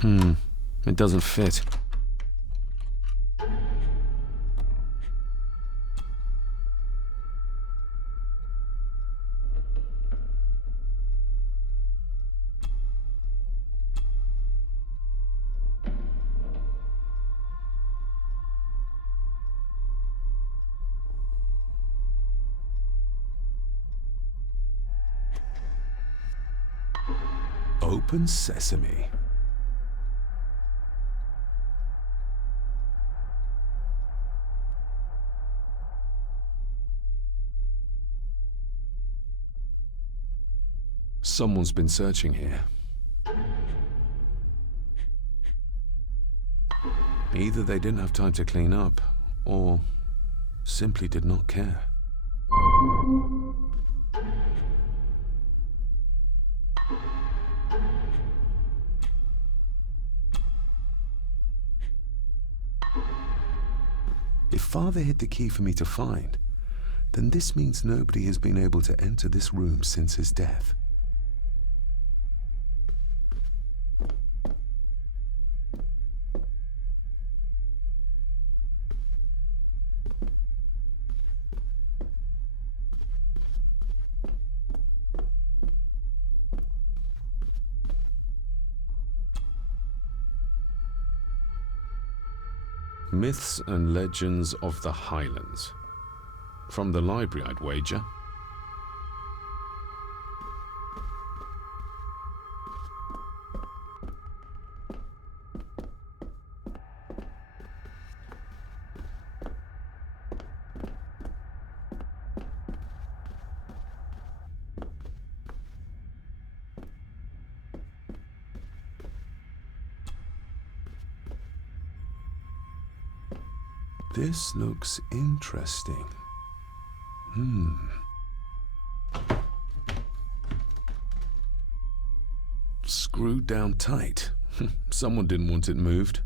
It doesn't fit. Open sesame. Someone's been searching here. Either they didn't have time to clean up, or simply did not care. If Father hid the key for me to find, then this means nobody has been able to enter this room since his death. Myths and Legends of the Highlands. From the library, I'd wager. This looks interesting. Screwed down tight. Someone didn't want it moved.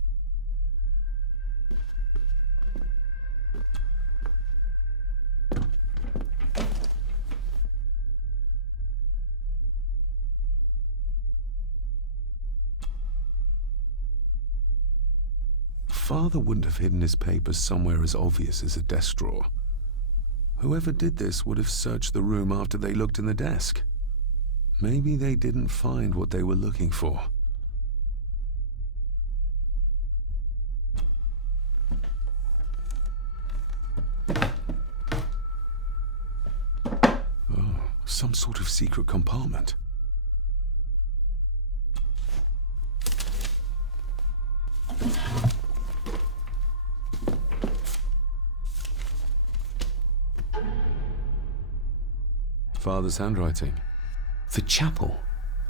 Father wouldn't have hidden his papers somewhere as obvious as a desk drawer. Whoever did this would have searched the room after they looked in the desk. Maybe they didn't find what they were looking for. Oh, some sort of secret compartment. Father's handwriting. The chapel.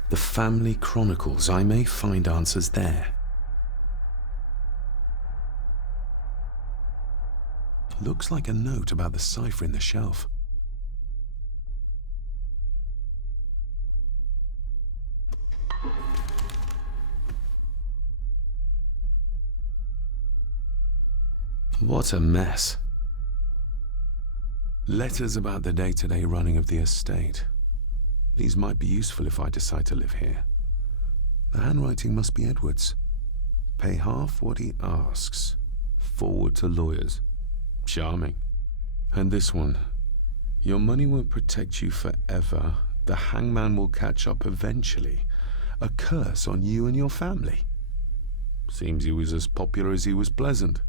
The family chronicles. I may find answers there. Looks like a note about the cipher in the shelf. What a mess. Letters about the day-to-day running of the estate. These might be useful if I decide to live here. The handwriting must be Edward's. Pay half what he asks. Forward to lawyers. Charming. And this one. Your money won't protect you forever. The hangman will catch up eventually. A curse on you and your family. Seems he was as popular as he was pleasant.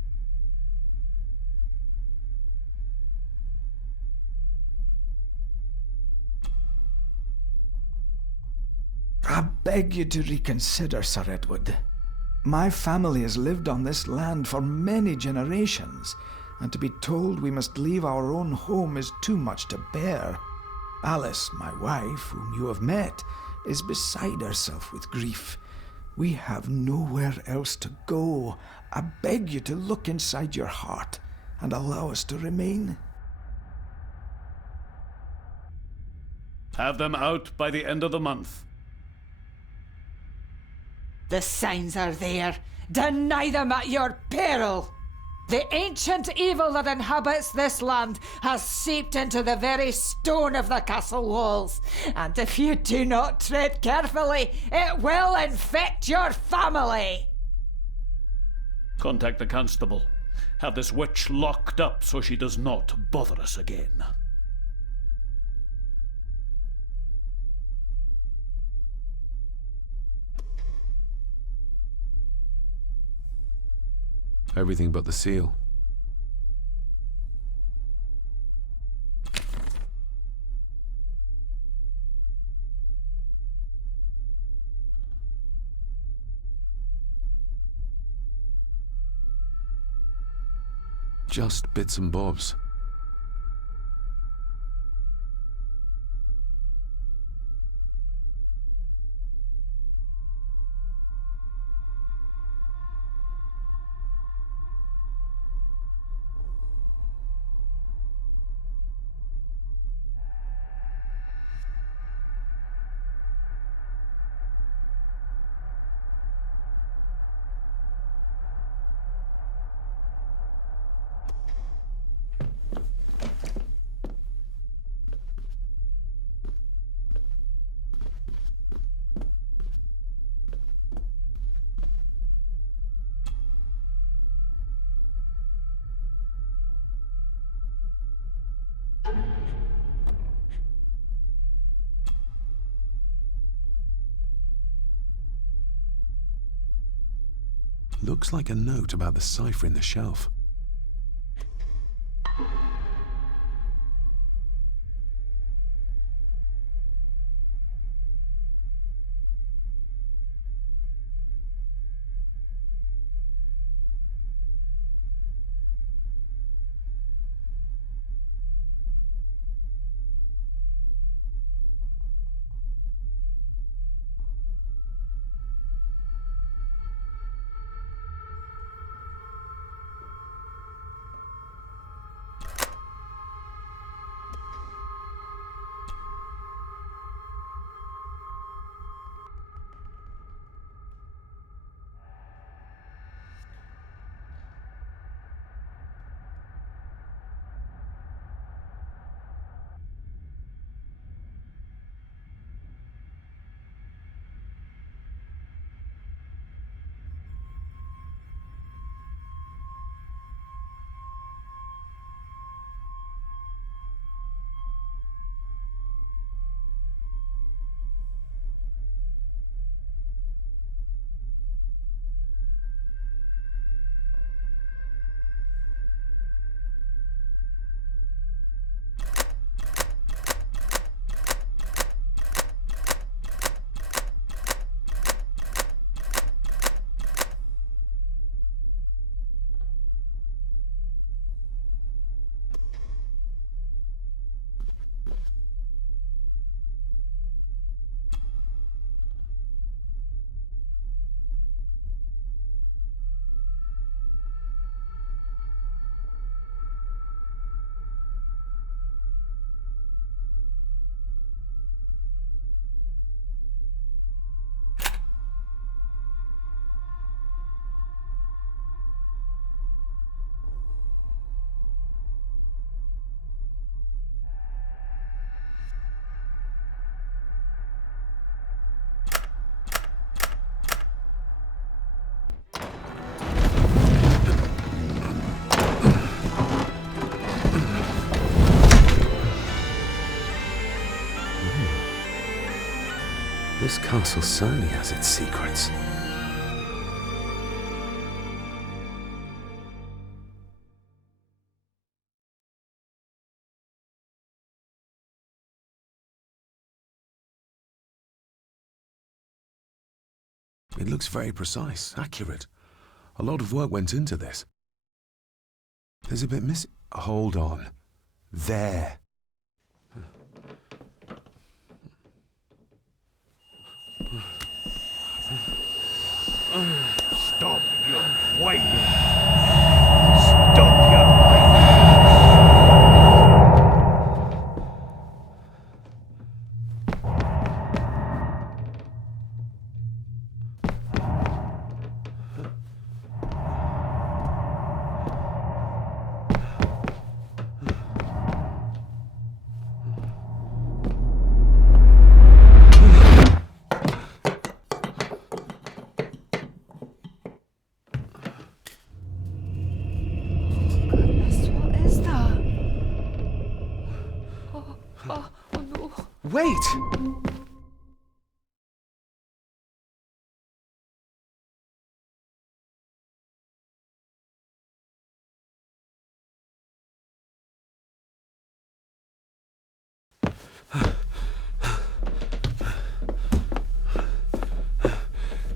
I beg you to reconsider, Sir Edward. My family has lived on this land for many generations, and to be told we must leave our own home is too much to bear. Alice, my wife, whom you have met, is beside herself with grief. We have nowhere else to go. I beg you to look inside your heart and allow us to remain. Have them out by the end of the month. The signs are there. Deny them at your peril. The ancient evil that inhabits this land has seeped into the very stone of the castle walls, and if you do not tread carefully, it will infect your family. Contact the constable. Have this witch locked up so she does not bother us again. Everything but the seal. Just bits and bobs. Looks like a note about the cipher in the shelf. This castle certainly has its secrets. It looks very precise, accurate. A lot of work went into this. There's a bit missing. Hold on. There. Stop your whining! Stop your whining! Wait!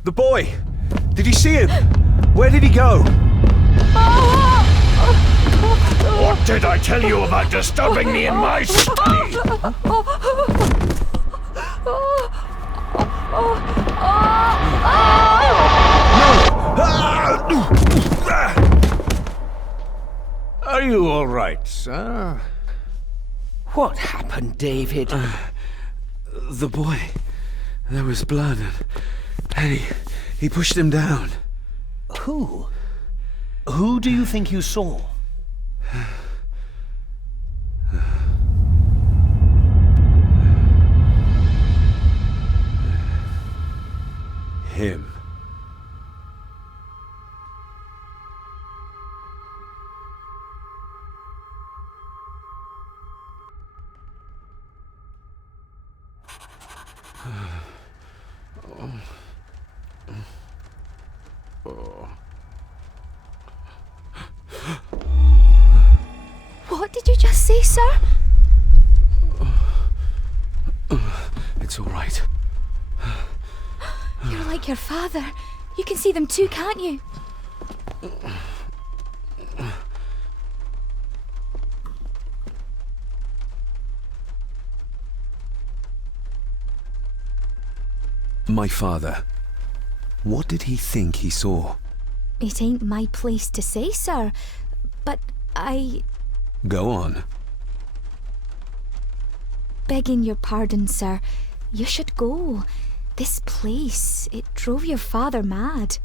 The boy! Did you see him? Where did he go? What did I tell you about disturbing me in my study? Are you all right, sir? What happened, David? The boy. There was blood and he pushed him down. Who? Who do you think you saw? Him. What did you just say, sir? It's all right. You're like your father. You can see them too, can't you? My father. What did he think he saw? It ain't my place to say, sir. But Go on. begging your pardon, sir, you should go. This place, it drove your father mad.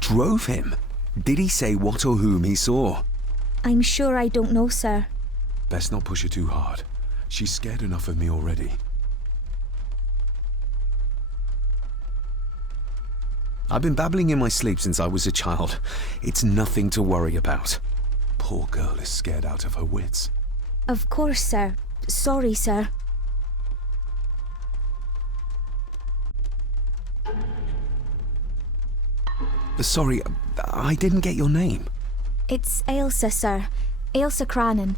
Drove him? Did he say what or whom he saw? I'm sure I don't know, sir. Best not push her too hard. She's scared enough of me already. I've been babbling in my sleep since I was a child. It's nothing to worry about. Poor girl is scared out of her wits. Of course, sir. Sorry, sir. Sorry, I didn't get your name. It's Ailsa, sir. Ailsa Crannan.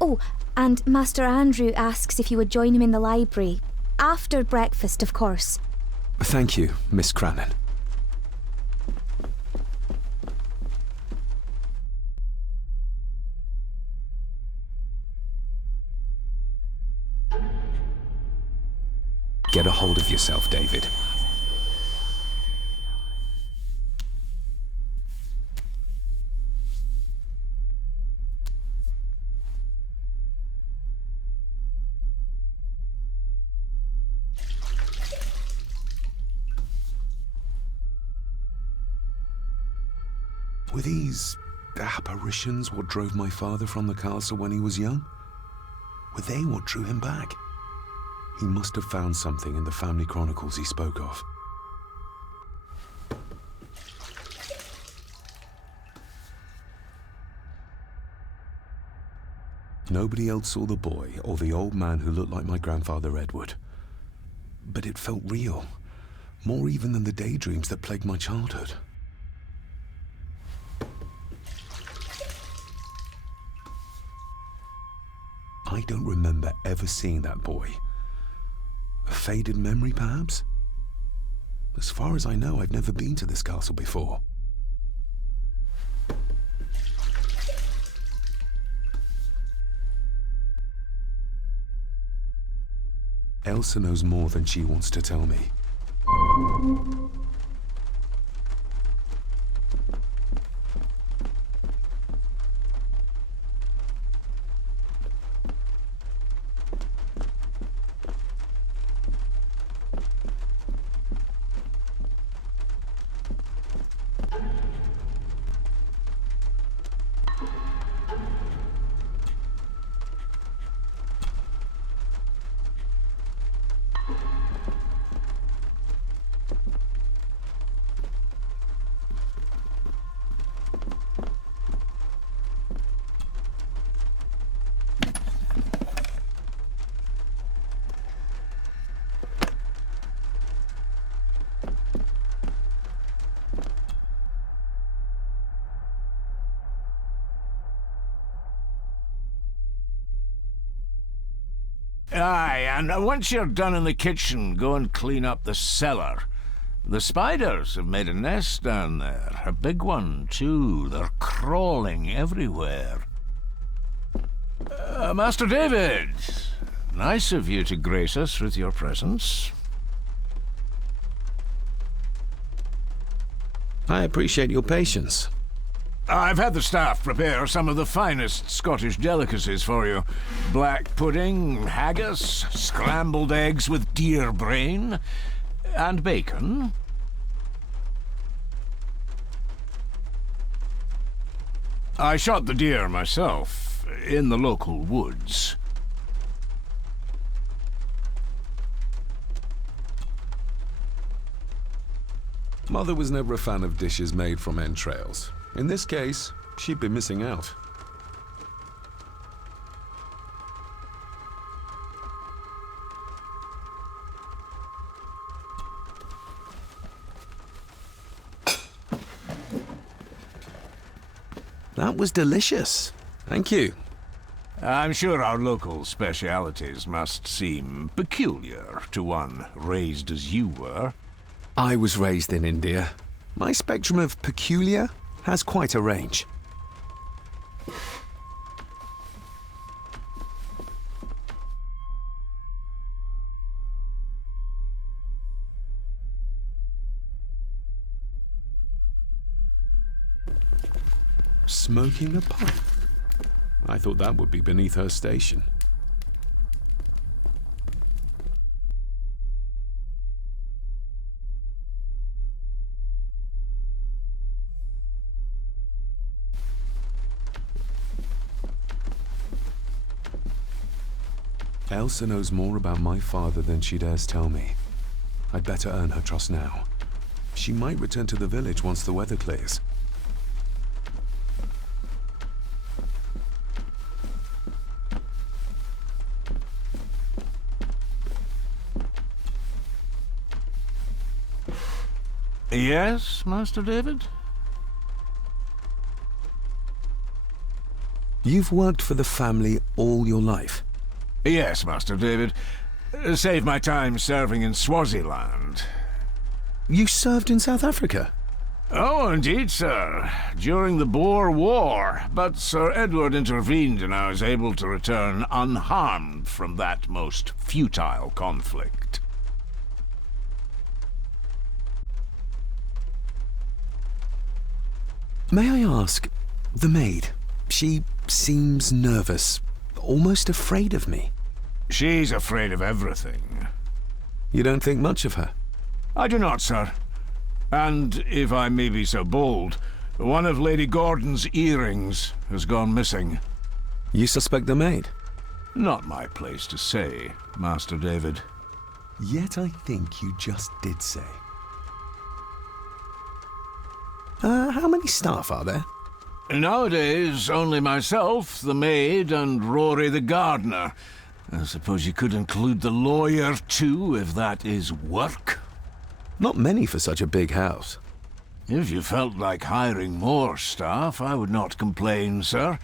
Oh, and Master Andrew asks if you would join him in the library. After breakfast, of course. Thank you, Miss Crannan. Get a hold of yourself, David. Were these apparitions what drove my father from the castle when he was young? Were they what drew him back? He must have found something in the family chronicles he spoke of. Nobody else saw the boy or the old man who looked like my grandfather Edward. But it felt real, more even than the daydreams that plagued my childhood. I don't remember ever seeing that boy. A faded memory, perhaps? As far as I know, I've never been to this castle before. Ailsa knows more than she wants to tell me. Aye, and once you're done in the kitchen, go and clean up the cellar. The spiders have made a nest down there. A big one, too. They're crawling everywhere. Master David, nice of you to grace us with your presence. I appreciate your patience. I've had the staff prepare some of the finest Scottish delicacies for you. Black pudding, haggis, scrambled eggs with deer brain, and bacon. I shot the deer myself, in the local woods. Mother was never a fan of dishes made from entrails. In this case, she'd be missing out. That was delicious. Thank you. I'm sure our local specialities must seem peculiar to one raised as you were. I was raised in India. My spectrum of peculiar has quite a range. Smoking a pipe? I thought that would be beneath her station. Elsa knows more about my father than she dares tell me. I'd better earn her trust now. She might return to the village once the weather clears. Yes, Master David? You've worked for the family all your life? Yes, Master David. Saved my time serving in Swaziland. You served in South Africa? Oh, indeed, sir. During the Boer War. But Sir Edward intervened and I was able to return unharmed from that most futile conflict. May I ask, the maid, she seems nervous, almost afraid of me. She's afraid of everything. You don't think much of her? I do not, sir. And, if I may be so bold, one of Lady Gordon's earrings has gone missing. You suspect the maid? Not my place to say, Master David. Yet I think you just did say. How many staff are there? Nowadays, only myself, the maid, and Rory the gardener. I suppose you could include the lawyer, too, if that is work. Not many for such a big house. If you felt like hiring more staff, I would not complain, sir.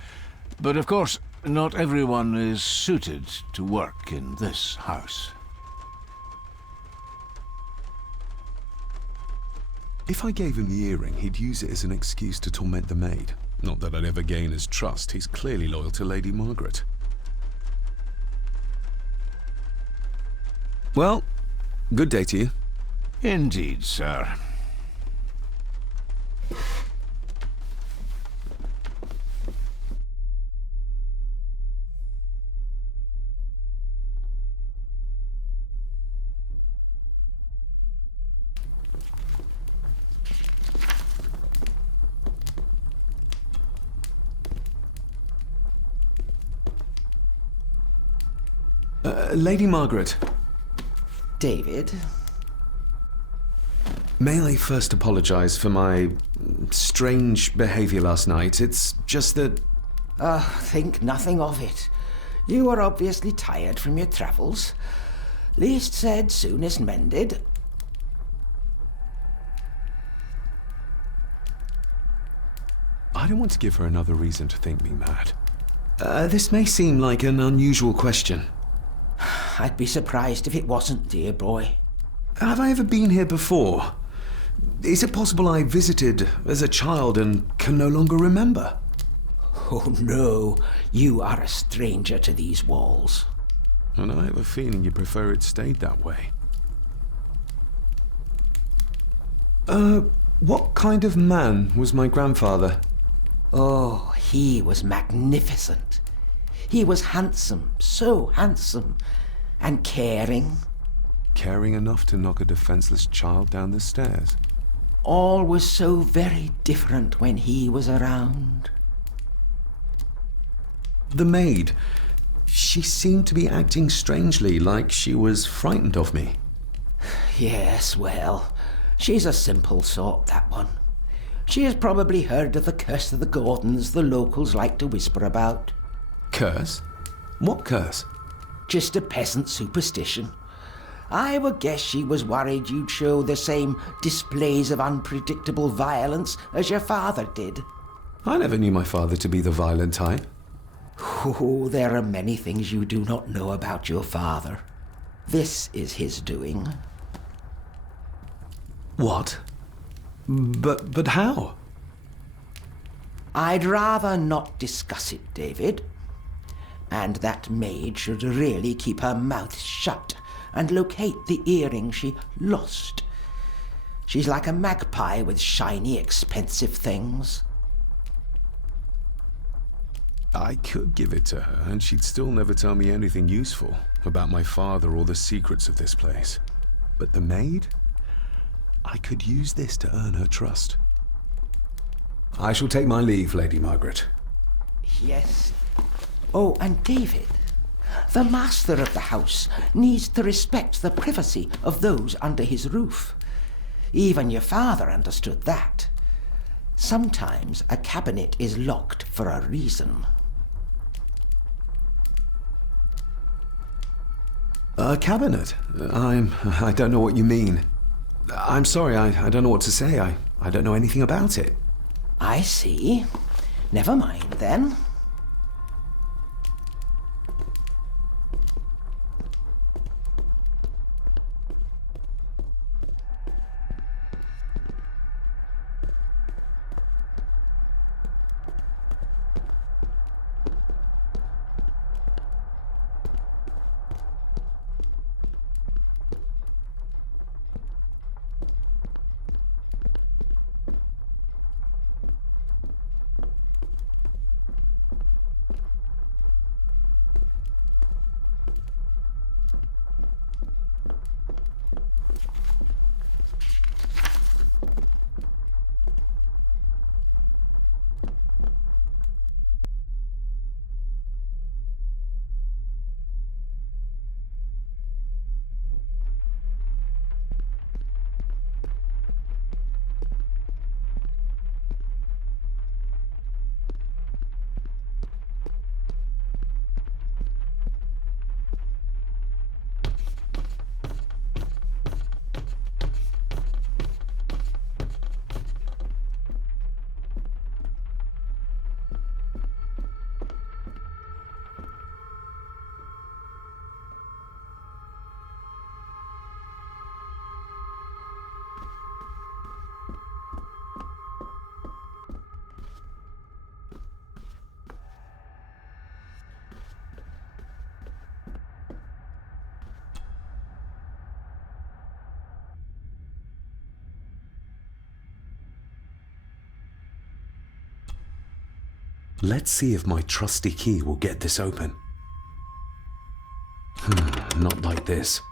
But of course, not everyone is suited to work in this house. If I gave him the earring, he'd use it as an excuse to torment the maid. Not that I'd ever gain his trust. He's clearly loyal to Lady Margaret. Well, good day to you. Indeed, sir. Lady Margaret. David? May I first apologize for my strange behavior last night? It's just that... Think nothing of it. You are obviously tired from your travels. Least said, soonest mended. I don't want to give her another reason to think me mad. This may seem like an unusual question. I'd be surprised if it wasn't, dear boy. Have I ever been here before? Is it possible I visited as a child and can no longer remember? Oh no, you are a stranger to these walls. And I have a feeling you prefer it stayed that way. What kind of man was my grandfather? Oh, he was magnificent. He was handsome, so handsome, and caring. Caring enough to knock a defenseless child down the stairs. All was so very different when he was around. The maid. She seemed to be acting strangely, like she was frightened of me. Yes, well, she's a simple sort, that one. She has probably heard of the curse of the Gordons the locals like to whisper about. Curse? What curse? Just a peasant superstition. I would guess she was worried you'd show the same displays of unpredictable violence as your father did. I never knew my father to be the violent type. Oh, there are many things you do not know about your father. This is his doing. What? But how? I'd rather not discuss it, David. And that maid should really keep her mouth shut and locate the earring she lost. She's like a magpie with shiny, expensive things. I could give it to her, and she'd still never tell me anything useful about my father or the secrets of this place. But the maid? I could use this to earn her trust. I shall take my leave, Lady Margaret. Yes. Oh, and David, the master of the house needs to respect the privacy of those under his roof. Even your father understood that. Sometimes a cabinet is locked for a reason. A cabinet? I don't know what you mean. I'm sorry, I don't know what to say. I don't know anything about it. I see. Never mind, then. Let's see if my trusty key will get this open. Not like this.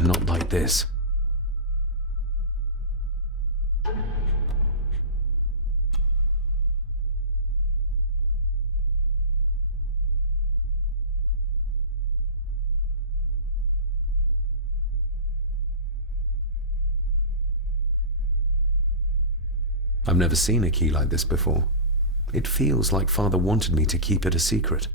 Not like this. I've never seen a key like this before. It feels like Father wanted me to keep it a secret.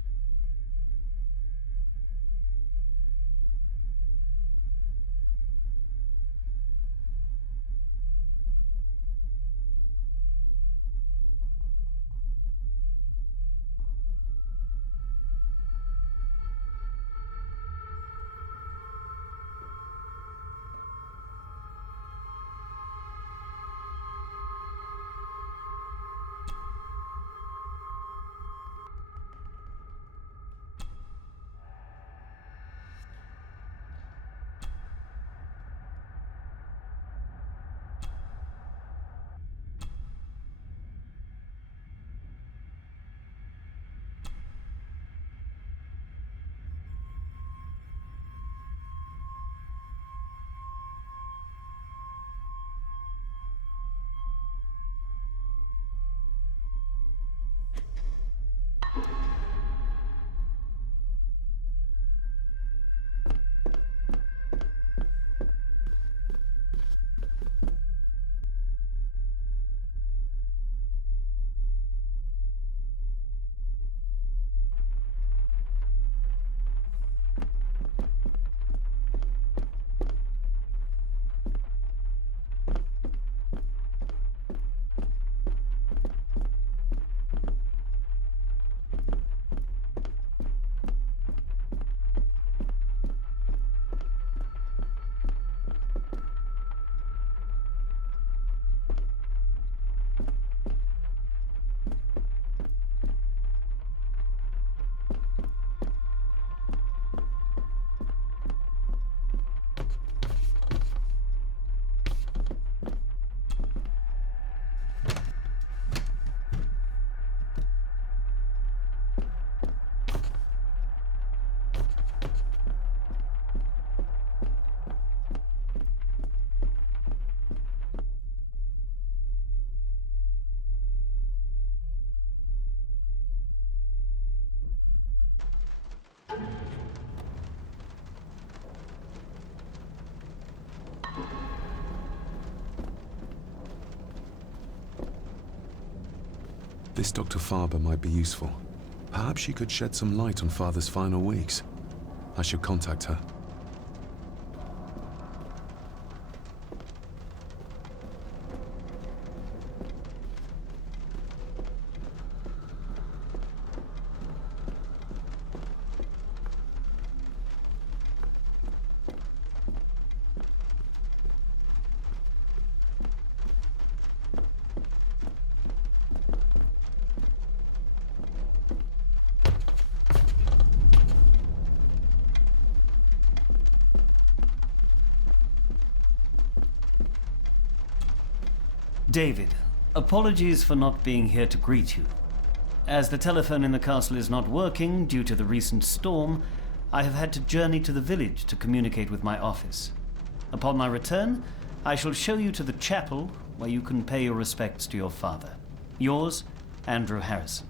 This Dr. Farber might be useful. Perhaps she could shed some light on Father's final weeks. I should contact her. David, apologies for not being here to greet you. As the telephone in the castle is not working due to the recent storm, I have had to journey to the village to communicate with my office. Upon my return, I shall show you to the chapel where you can pay your respects to your father. Yours, Andrew Harrison.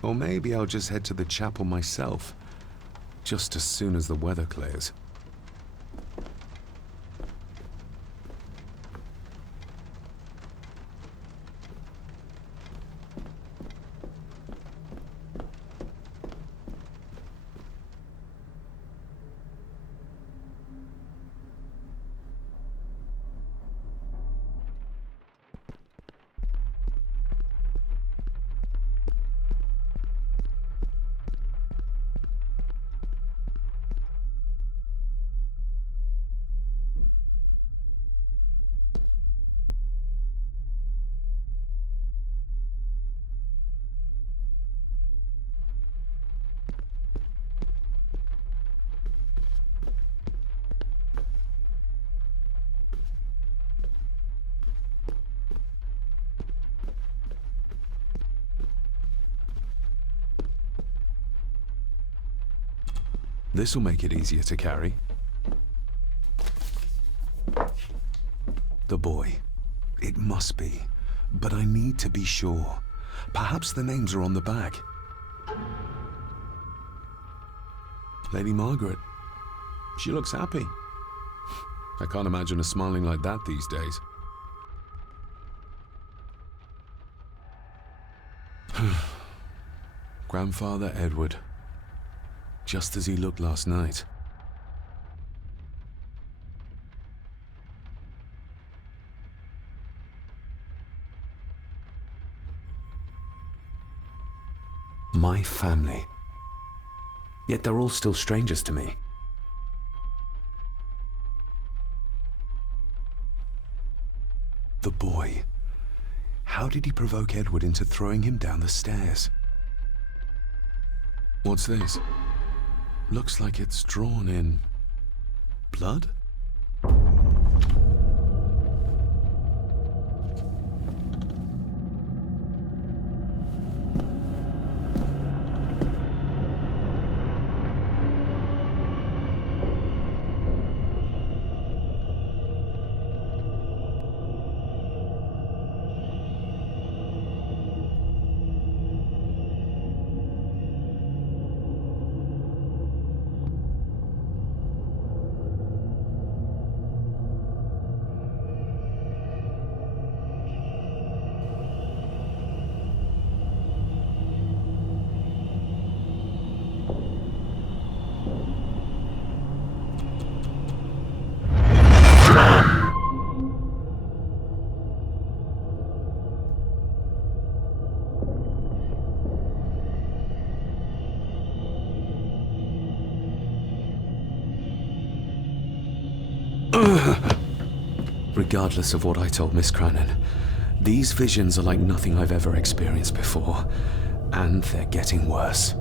Or maybe I'll just head to the chapel myself, just as soon as the weather clears. This'll make it easier to carry. boy. It must be. But I need to be sure. Perhaps the names are on the back. Lady Margaret. She looks happy. I can't imagine her smiling like that these days. Grandfather Edward. Just as he looked last night. My family. Yet they're all still strangers to me. The boy. How did he provoke Edward into throwing him down the stairs? What's this? Looks like it's drawn in blood? Regardless of what I told Miss Cranon, these visions are like nothing I've ever experienced before, and they're getting worse.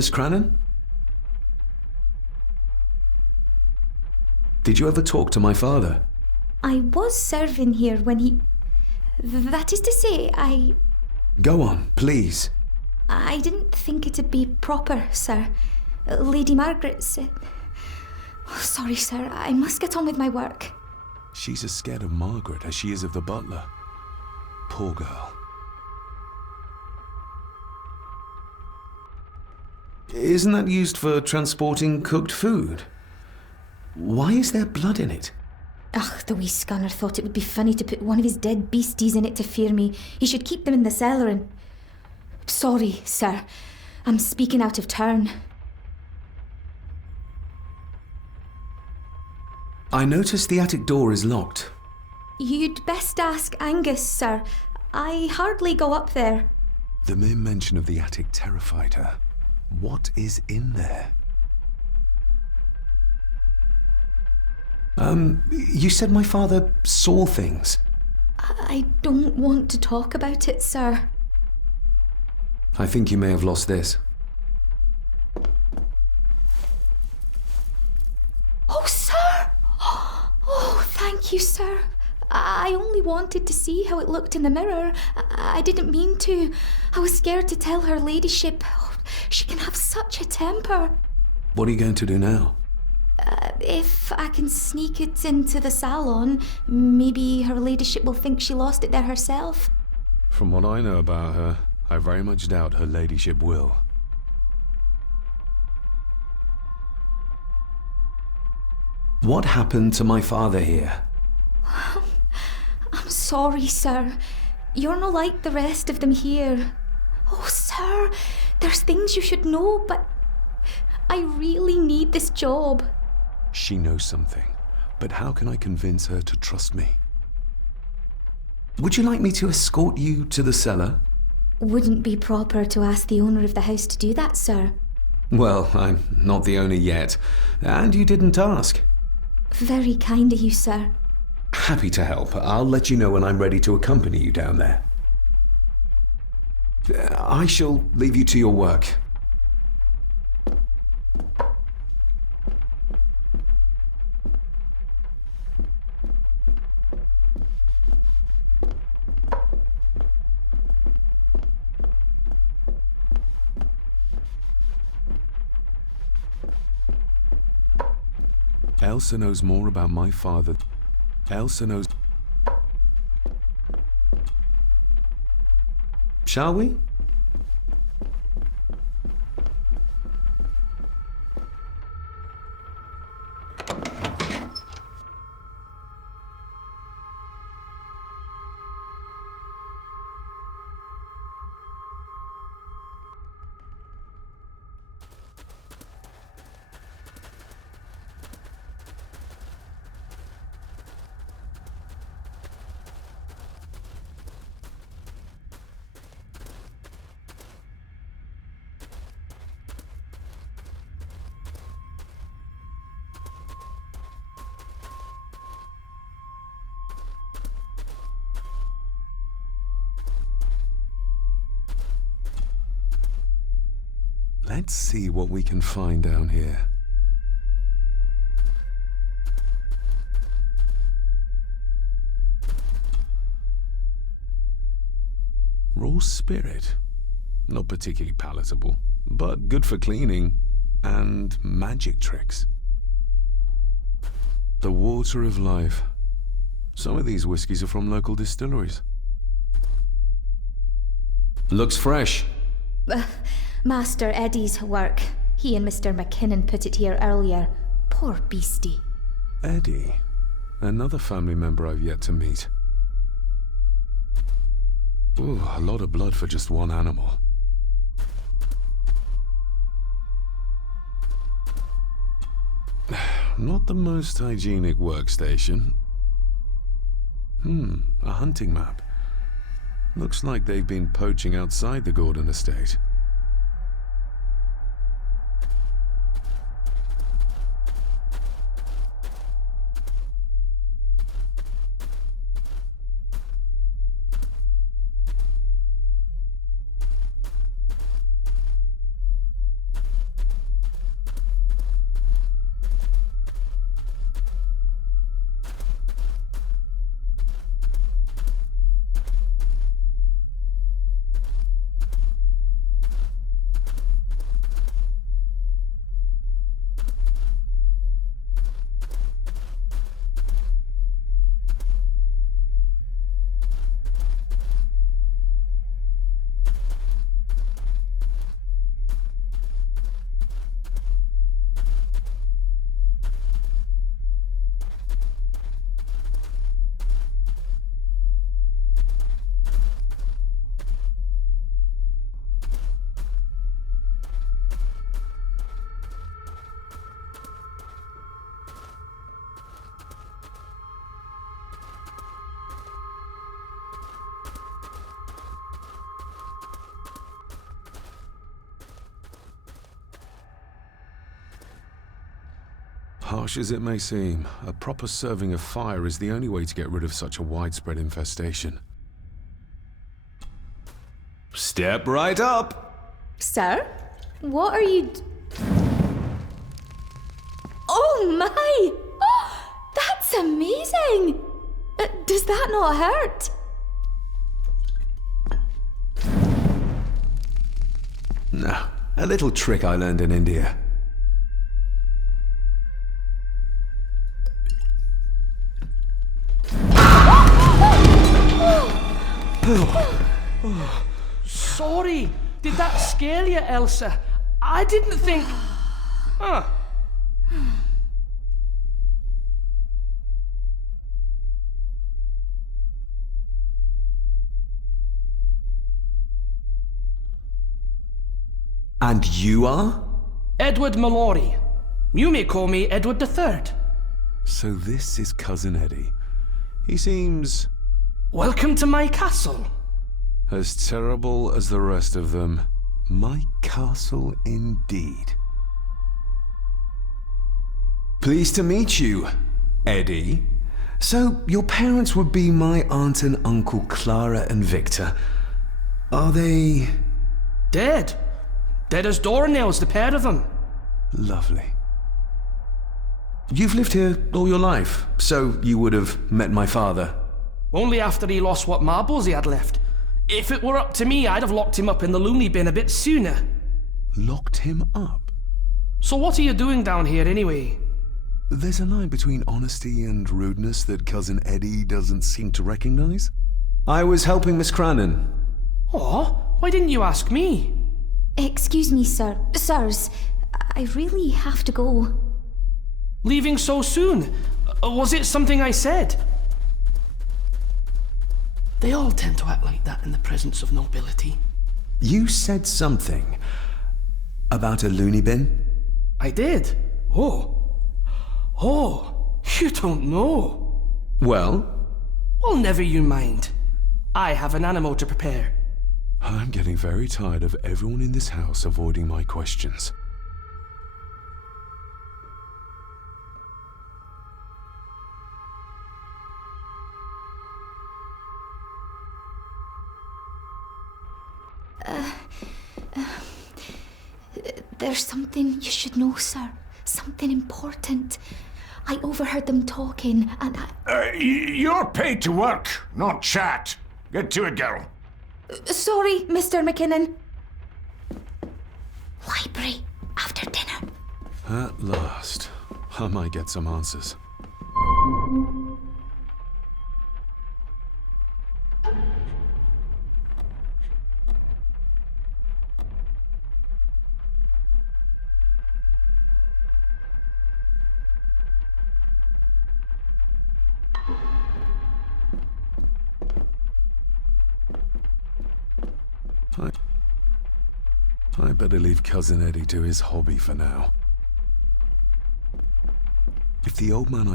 Miss Cranon? Did you ever talk to my father? I was serving here when he... That is to say, Go on, please. I didn't think it'd be proper, sir. Lady Margaret said... Oh, sorry, sir. I must get on with my work. She's as scared of Margaret as she is of the butler. Poor girl. Isn't that used for transporting cooked food? Why is there blood in it? Ugh, the wee scunner thought it would be funny to put one of his dead beasties in it to fear me. He should keep them in the cellar and... Sorry, sir. I'm speaking out of turn. I noticed the attic door is locked. You'd best ask Angus, sir. I hardly go up there. The mere mention of the attic terrified her. What is in there? You said my father saw things. I don't want to talk about it, sir. I think you may have lost this. Oh, sir! you, sir. I only wanted to see how it looked in the mirror. I didn't mean to. I was scared to tell her ladyship. Oh, she can have such a temper. What are you going to do now? If I can sneak it into the salon, maybe her ladyship will think she lost it there herself. From what I know about her, I very much doubt her ladyship will. What happened to my father here? I'm sorry, sir. You're not like the rest of them here. Oh, sir, there's things you should know, but I really need this job. She knows something, but how can I convince her to trust me? Would you like me to escort you to the cellar? Wouldn't be proper to ask the owner of the house to do that, sir. Well, I'm not the owner yet, and you didn't ask. Very kind of you, sir. Happy to help. I'll let you know when I'm ready to accompany you down there. I shall leave you to your work. Elsa knows more about my father. Elsa knows... Shall we? Let's see what we can find down here. Raw spirit. Not particularly palatable, but good for cleaning. And magic tricks. The water of life. Some of these whiskies are from local distilleries. Looks fresh. Master Eddie's work. He and Mr. McKinnon put it here earlier. Poor beastie. Eddie. Another family member I've yet to meet. Ooh, a lot of blood for just one animal. Not the most hygienic workstation. A hunting map. Looks like they've been poaching outside the Gordon estate. Harsh as it may seem, a proper serving of fire is the only way to get rid of such a widespread infestation. Step right up. Sir? What are you... Oh my! Oh, that's amazing! darling! Does that not hurt? No, a little trick I learned in India. Sorry, did that scare you, Elsa? I didn't think... Huh. And you are? Edward Mallory. You may call me Edward III. So this is Cousin Eddie. He seems Welcome to my castle. as terrible as the rest of them. My castle indeed. Pleased to meet you, Eddie. So, your parents would be my aunt and uncle Clara and Victor. Are they... Dead. Dead as doornails, the pair of them. Lovely. You've lived here all your life, so you would have met my father. Only after he lost what marbles he had left. If it were up to me, I'd have locked him up in the loony bin a bit sooner. Locked him up? So what are you doing down here anyway? There's a line between honesty and rudeness that Cousin Eddie doesn't seem to recognize. I was helping Miss Crannan. Oh, why didn't you ask me? Excuse me, sirs. I really have to go. Leaving so soon? Was it something I said? They all tend to act like that in the presence of nobility. You said something about a loony bin? I did. Oh, you don't know. Well? Well, never you mind. I have an animal to prepare. I'm getting very tired of everyone in this house avoiding my questions. There's something you should know, sir. Something important. I overheard them talking, and You're paid to work, not chat. Get to it, girl. Sorry, Mr. McKinnon. Library, after dinner. At last, I might get some answers. I better leave Cousin Eddie to his hobby for now. If the old man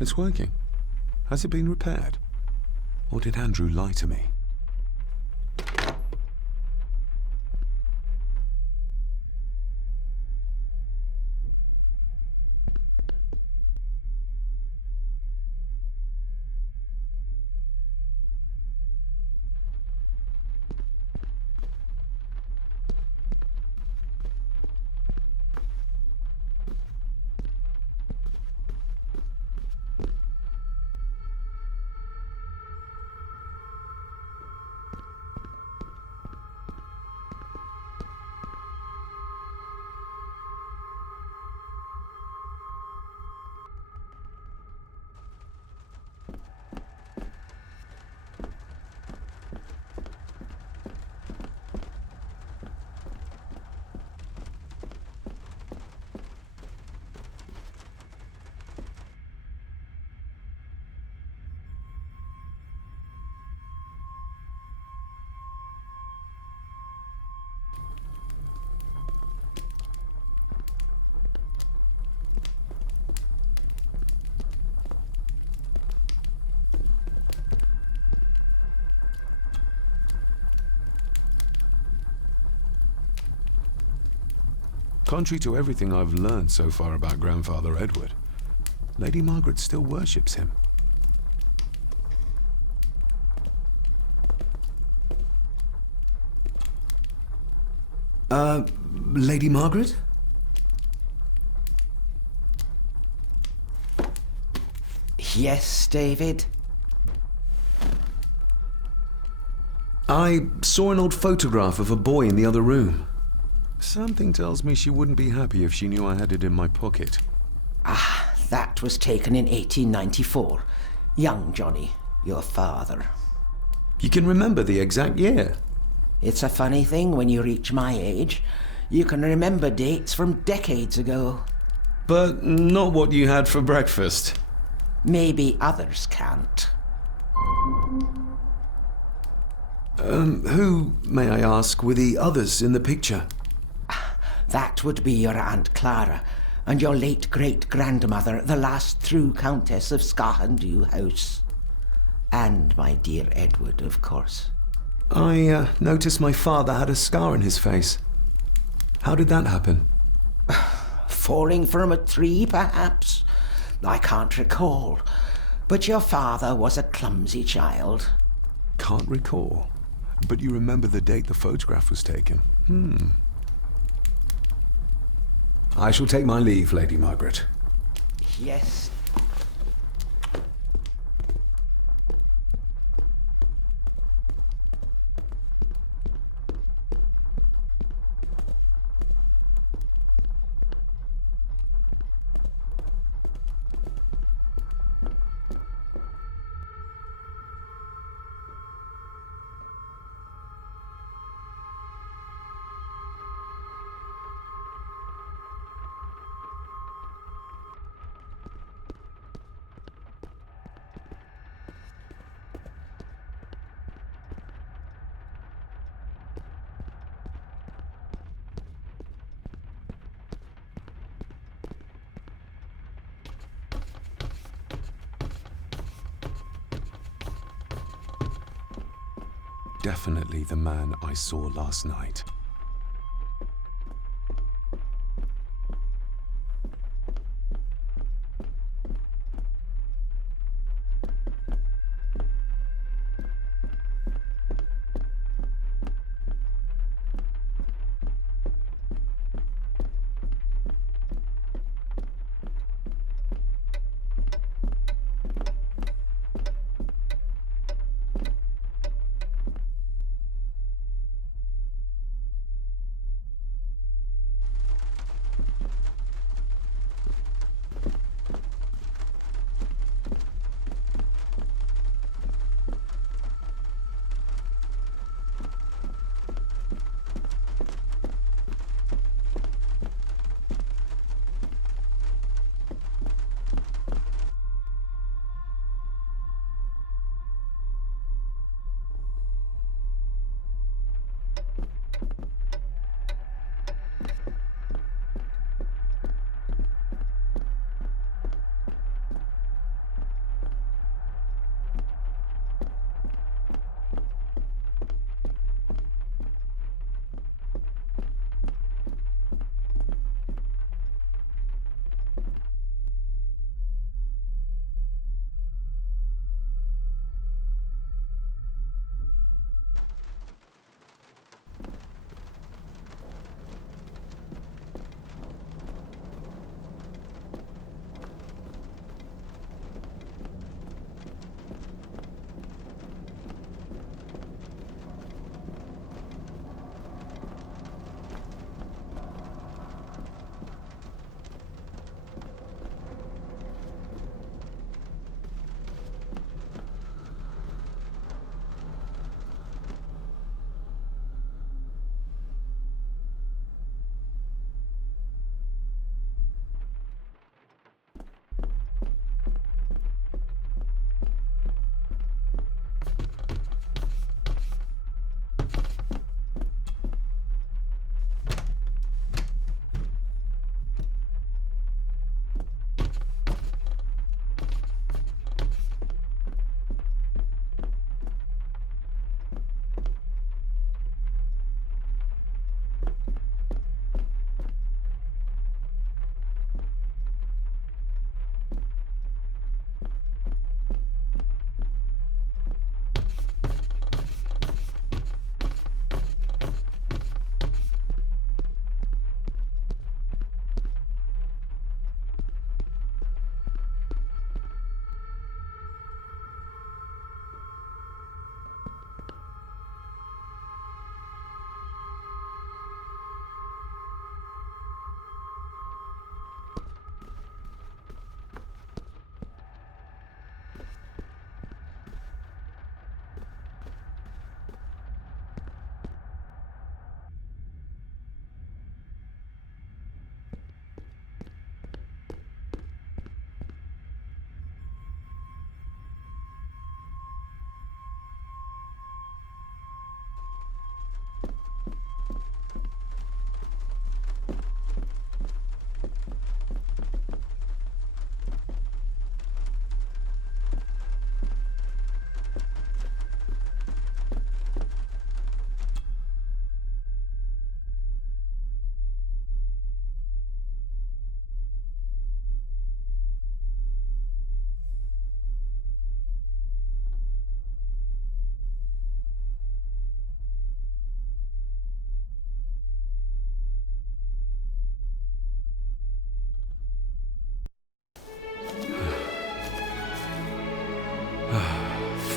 It's working. Has it been repaired? Or did Andrew lie to me? Contrary to everything I've learned so far about Grandfather Edward, Lady Margaret still worships him. Lady Margaret? Yes, David? I saw an old photograph of a boy in the other room. Something tells me she wouldn't be happy if she knew I had it in my pocket. Ah, that was taken in 1894. Young Johnny, your father. You can remember the exact year. It's a funny thing when you reach my age. You can remember dates from decades ago. But not what you had for breakfast. Maybe others can't. Who, may I ask, were the others in the picture? That would be your Aunt Clara and your late great-grandmother, the last true Countess of Scahandew House. And my dear Edward, of course. I noticed my father had a scar on his face. How did that happen? Falling from a tree, perhaps? I can't recall. But your father was a clumsy child. Can't recall. But you remember the date the photograph was taken? I shall take my leave, Lady Margaret. Yes. Definitely the man I saw last night.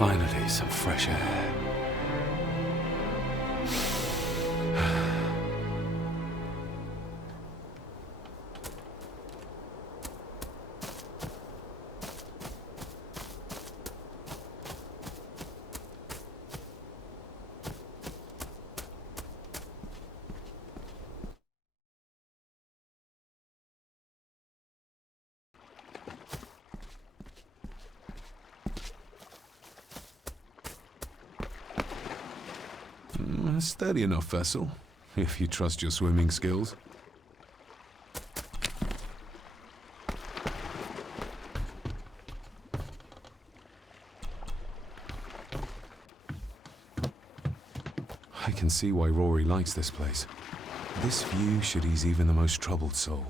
Finally, some fresh air. A sturdy enough vessel, if you trust your swimming skills. I can see why Rory likes this place. This view should ease even the most troubled soul.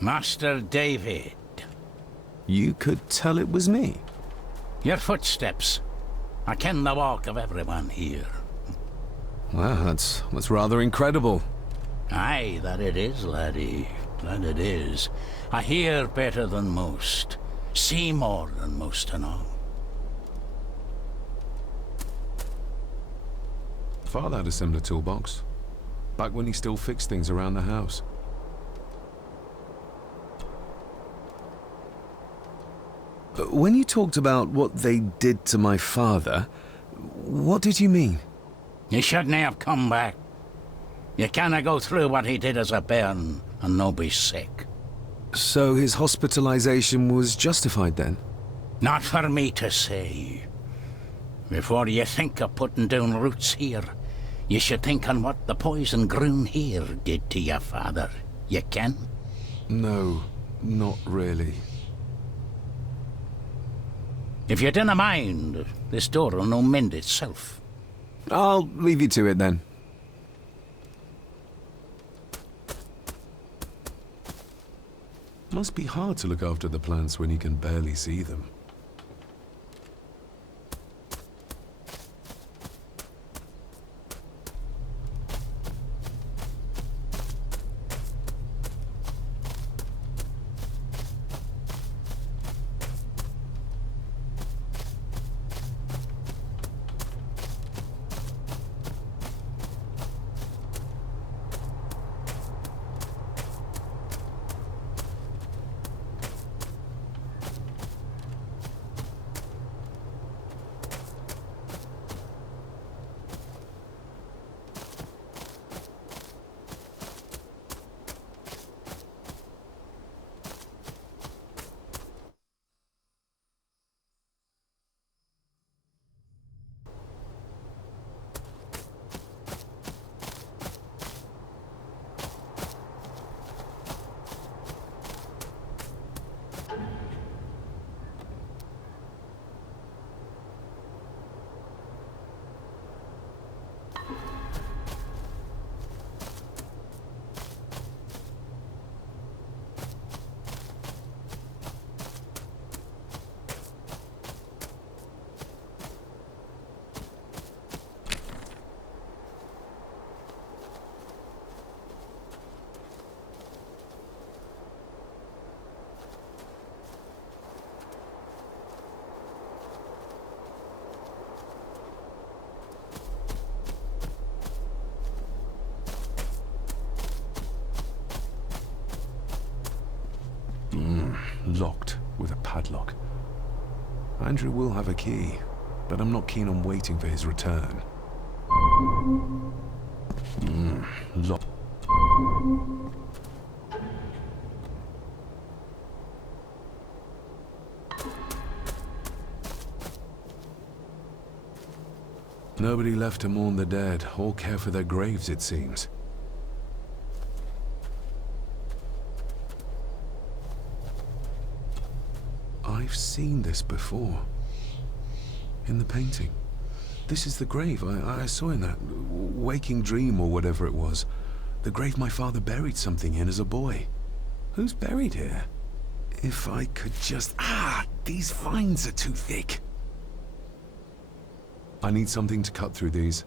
Master David. You could tell it was me. Your footsteps. I ken the walk of everyone here. Wow, that's rather incredible. Aye, that it is, laddie. That it is. I hear better than most. See more than most and all. Father had a similar toolbox. Back when he still fixed things around the house. When you talked about what they did to my father, what did you mean? You shouldn't have come back. You canna go through what he did as a bairn and no be sick. So his hospitalization was justified then? Not for me to say. Before you think of putting down roots here, you should think on what the poison grown here did to your father. You can? No, not really. If you dinna mind, this door'll no mend itself. I'll leave you to it then. Must be hard to look after the plants when you can barely see them. Andrew will have a key, but I'm not keen on waiting for his return. Lock. Nobody left to mourn the dead or care for their graves, it seems. I've seen this before. In the painting. This is the grave I saw in that waking dream or whatever it was. The grave my father buried something in as a boy. Who's buried here? If I could just... these vines are too thick. I need something to cut through these.